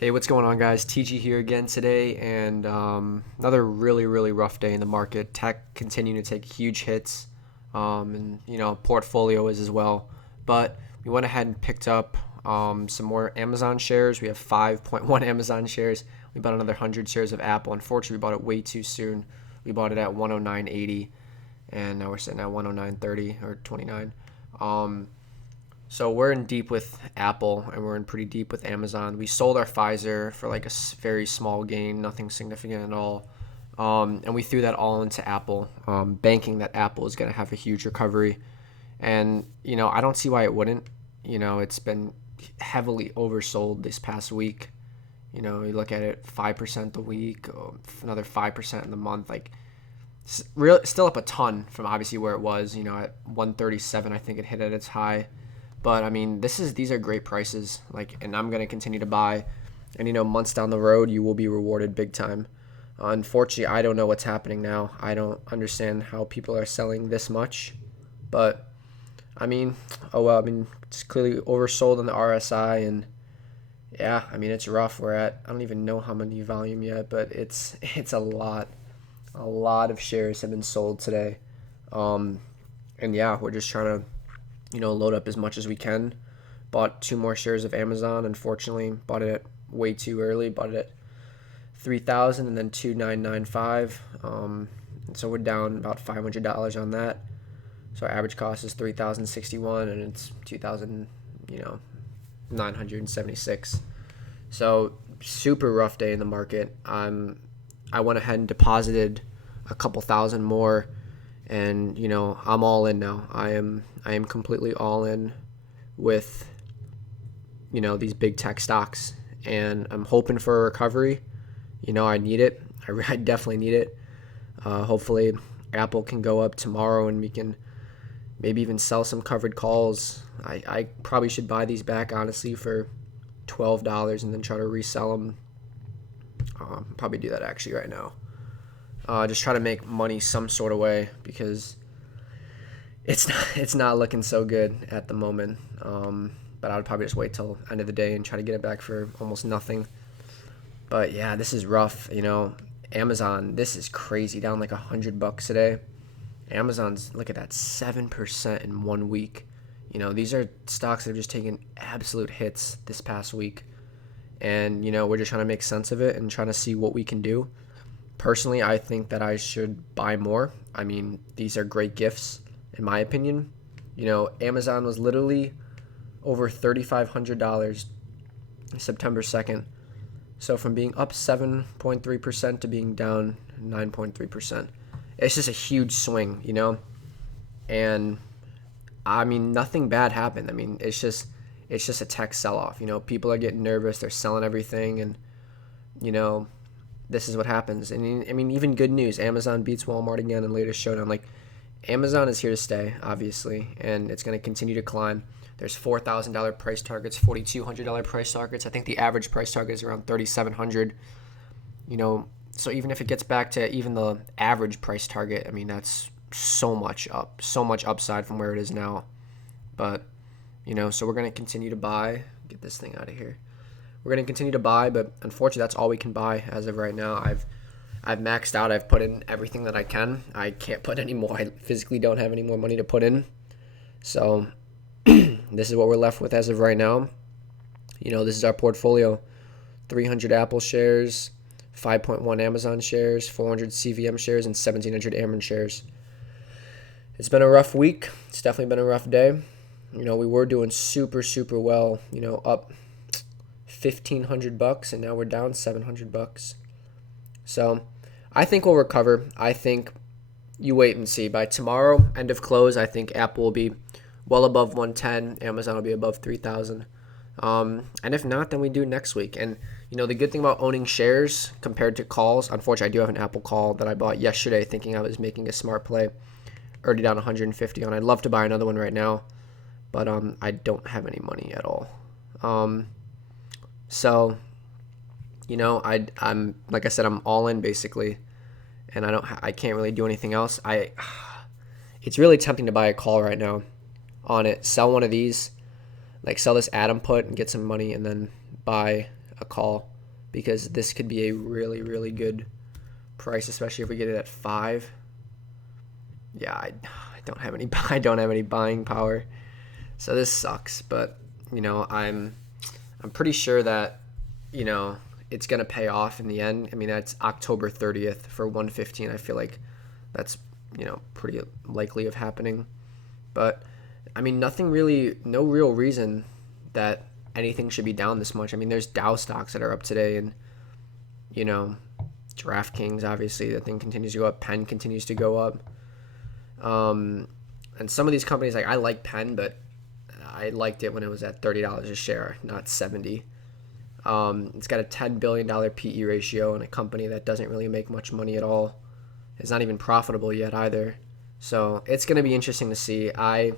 Hey, what's going on, guys? TG here again today, and another really rough day in the market. Tech continuing to take huge hits, and portfolio is as well. But we went ahead and picked up some more Amazon shares. We have 5.1 Amazon shares. We bought another 100 shares of Apple. Unfortunately, we bought it way too soon. We bought it at 109.80, and now we're sitting at 109.30 or 29. So we're in deep with Apple and we're in pretty deep with Amazon. We sold our Pfizer for like a very small gain, nothing significant at all. And we threw that all into Apple, banking that Apple is going to have a huge recovery. And, I don't see why it wouldn't. It's been heavily oversold this past week. You look at it 5% a week, another 5% in the month. Like, still up a ton from obviously where it was, at 137, I think it hit at its high. But I mean, these are great prices. Like, and I'm gonna continue to buy. And months down the road, you will be rewarded big time. Unfortunately, I don't know what's happening now. I don't understand how people are selling this much. But I mean, oh well. I mean, it's clearly oversold on the RSI, and yeah, I mean it's rough. I don't even know how many volume yet, but it's a lot. A lot of shares have been sold today. Um, and yeah, we're just trying to load up as much as we can. Bought two more shares of Amazon. Unfortunately, bought it way too early. Bought it at 3,000 and then 2,995. So we're down about $500 on that. So our average cost is 3,061 and it's 2,000, 976. So super rough day in the market. I went ahead and deposited a couple thousand more, and I'm all in now. I am completely all in with these big tech stocks, and I'm hoping for a recovery. I need it. I definitely need it. Hopefully Apple can go up tomorrow and we can maybe even sell some covered calls. I probably should buy these back honestly for $12 and then try to resell them. Probably do that actually right now. Just try to make money some sort of way because it's not looking so good at the moment. But I would probably just wait till end of the day and try to get it back for almost nothing. But yeah, this is rough. Amazon, this is crazy, down like $100 today. Amazon's, look at that, 7% in 1 week. These are stocks that have just taken absolute hits this past week. And we're just trying to make sense of it and trying to see what we can do. Personally, I think that I should buy more. I mean, these are great gifts, in my opinion. Amazon was literally over $3,500 September 2nd. So from being up 7.3% to being down 9.3%. It's just a huge swing, And I mean, nothing bad happened. I mean, it's just a tech sell-off. People are getting nervous. They're selling everything, and this is what happens. And I mean, even good news. Amazon beats Walmart again in latest showdown. Like, Amazon is here to stay, obviously, and it's going to continue to climb. There's $4,000 price targets, $4,200 price targets. I think the average price target is around $3,700. So even if it gets back to even the average price target, I mean, that's so much upside from where it is now. But so we're going to continue to buy. Get this thing out of here. We're going to continue to buy, but unfortunately, that's all we can buy as of right now. I've maxed out. I've put in everything that I can. I can't put any more. I physically don't have any more money to put in. So this is what we're left with as of right now. This is our portfolio. 300 Apple shares, 5.1 Amazon shares, 400 CVM shares, and 1,700 Ameren shares. It's been a rough week. It's definitely been a rough day. We were doing super well, up $1,500, and now we're down $700. So I think we'll recover. I think you wait and see. By tomorrow, end of close, I think Apple will be well above 110. Amazon will be above 3,000. And if not, then we do next week. And the good thing about owning shares compared to calls, unfortunately, I do have an Apple call that I bought yesterday, thinking I was making a smart play. Already down 150 on. I'd love to buy another one right now, but I don't have any money at all. So I'm like I said, I'm all in basically, and I can't really do anything else. It's really tempting to buy a call right now on it, sell one of these, like sell this Atom put and get some money, and then buy a call because this could be a really, really good price, especially if we get it at 5. Yeah, I don't have any I don't have any buying power. So this sucks, but I'm pretty sure that it's going to pay off in the end. I mean, that's October 30th for 115. I feel like that's pretty likely of happening. But I mean, no real reason that anything should be down this much. I mean, there's Dow stocks that are up today, and DraftKings, obviously, the thing continues to go up. Penn continues to go up. And some of these companies, like I like Penn, but I liked it when it was at $30 a share, not 70. It's got a $10 billion PE ratio, and a company that doesn't really make much money at all. It's not even profitable yet either. So it's going to be interesting to see. I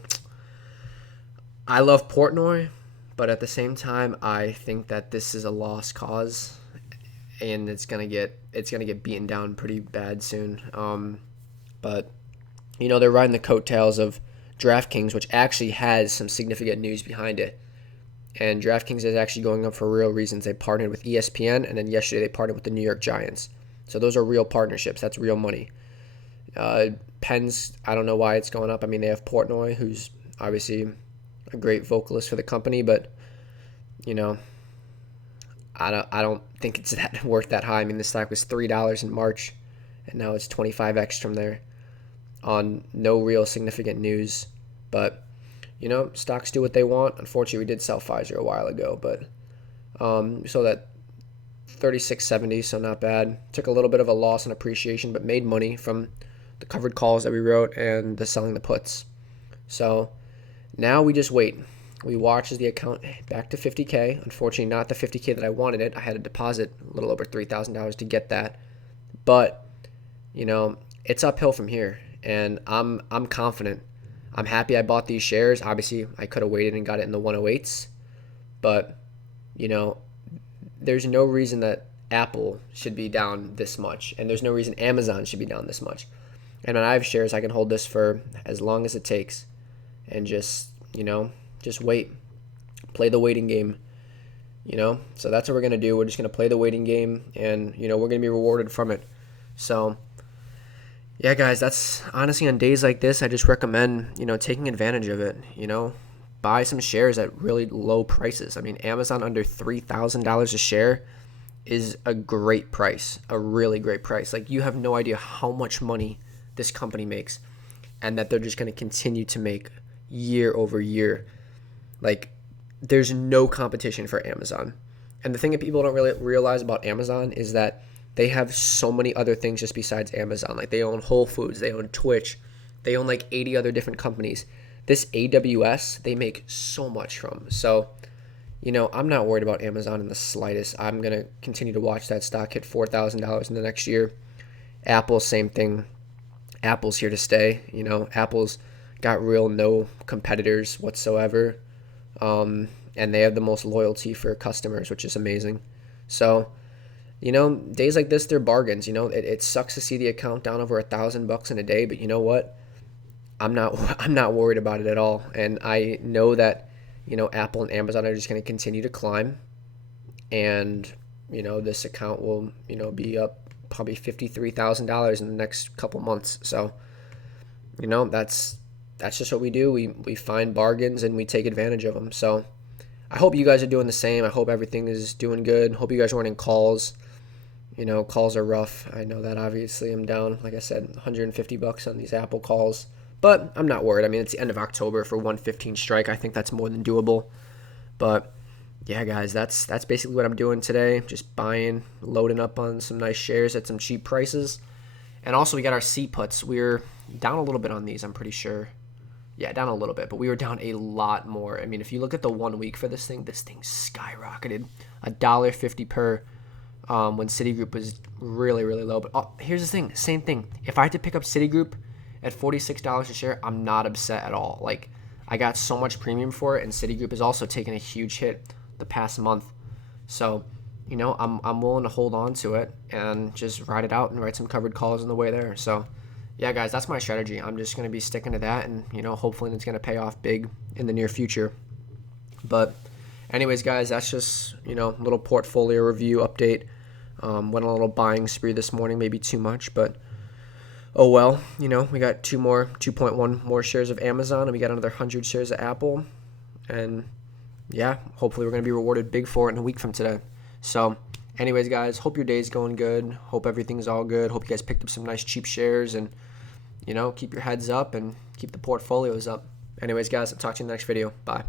love Portnoy, but at the same time, I think that this is a lost cause, and it's gonna get beaten down pretty bad soon. But they're riding the coattails of DraftKings, which actually has some significant news behind it. And DraftKings is actually going up for real reasons. They partnered with ESPN, and then yesterday they partnered with the New York Giants. So those are real partnerships. That's real money. Penn's, I don't know why it's going up. I mean, they have Portnoy, who's obviously a great vocalist for the company, but I don't think it's that worth that high. I mean, the stock was $3 in March, and now it's 25x from there on no real significant news. But stocks do what they want. Unfortunately, we did sell Pfizer a while ago, but we sold at 36.70, so not bad. Took a little bit of a loss in appreciation, but made money from the covered calls that we wrote and the selling the puts. So now we just wait. We watch as the account back to 50K. Unfortunately, not the 50K that I wanted it. I had to deposit a little over $3,000 to get that. But it's uphill from here, and I'm confident. I'm happy I bought these shares. Obviously, I could have waited and got it in the 108s, but there's no reason that Apple should be down this much, and there's no reason Amazon should be down this much. And when I have shares, I can hold this for as long as it takes, and just wait, play the waiting game. So that's what we're gonna do. We're just gonna play the waiting game, and we're gonna be rewarded from it. So yeah, guys, that's honestly, on days like this, I just recommend taking advantage of it. Buy some shares at really low prices. I mean, Amazon under $3,000 a share is a great price, a really great price. Like, you have no idea how much money this company makes, and that they're just going to continue to make year over year. Like, there's no competition for Amazon. And the thing that people don't really realize about Amazon is that they have so many other things just besides Amazon. Like, they own Whole Foods, they own Twitch, they own like 80 other different companies. This AWS, they make so much from. So, I'm not worried about Amazon in the slightest. I'm going to continue to watch that stock hit $4,000 in the next year. Apple, same thing. Apple's here to stay. Apple's got no competitors whatsoever. And they have the most loyalty for customers, which is amazing. So, days like this, they're bargains. It sucks to see the account down over $1,000 in a day, but you know what? I'm not worried about it at all. And I know that, Apple and Amazon are just going to continue to climb. And, this account will, be up probably $53,000 in the next couple months. So, that's just what we do. We find bargains and we take advantage of them. So I hope you guys are doing the same. I hope everything is doing good. Hope you guys are running calls. Calls are rough. I know that, obviously. I'm down, like I said, $150 on these Apple calls. But I'm not worried. I mean, it's the end of October for 115 strike. I think that's more than doable. But yeah, guys, that's basically what I'm doing today. Just buying, loading up on some nice shares at some cheap prices. And also, we got our C puts. We're down a little bit on these, I'm pretty sure. Yeah, down a little bit, but we were down a lot more. I mean, if you look at the 1 week for this thing skyrocketed. $1.50 per when Citigroup was really, really low. But here's the thing, same thing. If I had to pick up Citigroup at $46 a share, I'm not upset at all. Like, I got so much premium for it, and Citigroup has also taken a huge hit the past month. So, I'm willing to hold on to it and just ride it out and write some covered calls on the way there. So, yeah, guys, that's my strategy. I'm just going to be sticking to that, and, hopefully it's going to pay off big in the near future. But anyways, guys, that's just, a little portfolio review update. Went on a little buying spree this morning, maybe too much, but oh well. We got 2.1 more shares of Amazon, and we got another 100 shares of Apple. And yeah, hopefully we're going to be rewarded big for it in a week from today. So anyways, guys, hope your day's going good. Hope everything's all good. Hope you guys picked up some nice cheap shares, and, keep your heads up and keep the portfolios up. Anyways, guys, I'll talk to you in the next video. Bye.